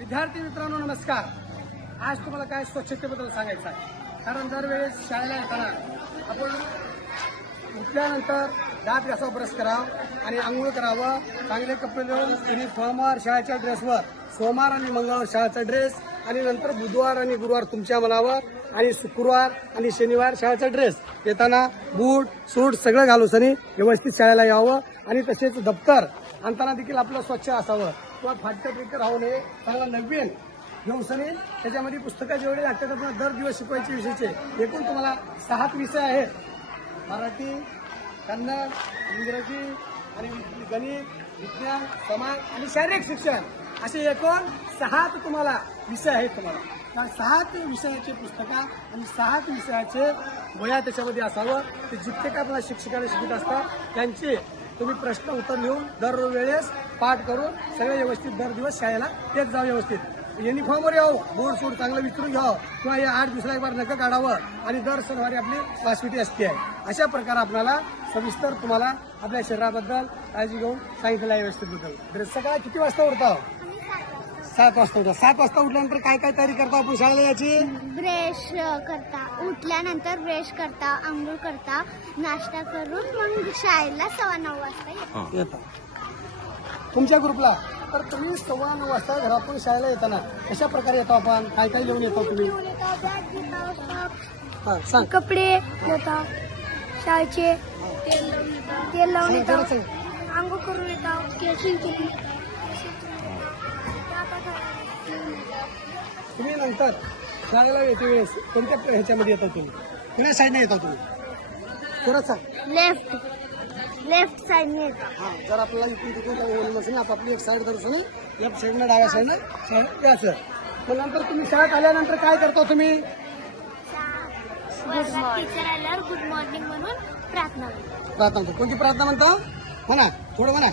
विद्यार्थी मित्रांनो नमस्कार. आज तुम्हाला काय स्वच्छतेबद्दल सांगायचं आहे. कारण दरवेळेस शाळेला येताना आपण उठल्यानंतर दात घासा ब्रश करावं आणि आंघोळ करावं, चांगले कपडे लावून युनिफॉर्मवर शाळेच्या ड्रेसवर, सोमवार आणि मंगळवार शाळेचा ड्रेस आणि नंतर बुधवार आणि गुरुवार तुमच्या मनावर आणि शुक्रवार आणि शनिवार शाळेचा ड्रेस. येताना बूट सूट सगळं घालूसनी व्यवस्थित शाळेला यावं आणि तसेच दप्तर आणताना देखील आपलं स्वच्छ असावं किंवा फाटकं पिकं राहू नये. चांगला नवीन घेऊसनी त्याच्यामध्ये पुस्तकं जेवढे लागतात आपण दर दिवस शिकवायचे विषयाचे एकूण तुम्हाला 6 विषय आहेत. मराठी, कन्नड, इंग्रजी आणि गणित, विज्ञान, समाज आणि शारीरिक शिक्षण असे एकूण 6 तुम्हाला विषय आहेत. तुम्हाला त्या 6 विषयाचे पुस्तकं आणि 6 विषयाचे वह्या त्याच्यामध्ये असावं. ते जितके का आपल्याला शिक्षकाने शिकत असतात त्यांचे तुम्ही प्रश्न उत्तर लिहून दर वेळेस पाठ करून सगळे व्यवस्थित दर दिवस शाळेला तेच जावं. व्यवस्थित युनिफॉर्मवर यावं, बोर्ड सूट चांगलं विचारून घ्यावं किंवा या 8 दिवसाला एक बार नकं काढावं आणि दर शनिवारी आपली क्लासमिटी असते आहे. अशा प्रकारे आपल्याला सविस्तर तुम्हाला आपल्या शरीराबद्दल काळजी घेऊन सांगितलं आहे व्यवस्थितबद्दल. ड्रेस सकाळी किती वाजता उठतो? 7 वाजता उठतो. 7 वाजता उठल्यानंतर काय काय तयारी करतो आपण शाळेला याची? ब्रश करता, उठल्यानंतर ब्रश करता, आंघोळ करता, नाश्ता करून मग शाळेला 9:15 वाजता येतो. तुमच्या ग्रुपला तर तुम्ही 9:15 वाजता घरातून शाळेला येताना कशा प्रकारे येतो आपण? काय काय लिहून येतो तुम्ही? हा सांग. कपडे येतात शाळेचे, तेल लावून येतात, आंघोळ करून येतात, केसिंग केली. तुम्ही नंतर शाळेला येते वेळेस कोणत्या ह्याच्यामध्ये येतात तुम्ही? कुणा साईडने येतात तुम्ही? परत सांग. लेफ्ट साईडने येतात. हा, जर आपल्याला इकडून तिकडून काही बोललं नसेल आपापली एक साईड धरून लेफ्ट साईडनं डाव्या साईडनं यायचं. मग नंतर तुम्ही शाळेत आल्यानंतर काय करता तुम्ही? टीचर आल्यावर गुड मॉर्निंग म्हणून प्रार्थना. प्रार्थना. कोणती प्रार्थना म्हणता? म्हणा थोडं म्हणा.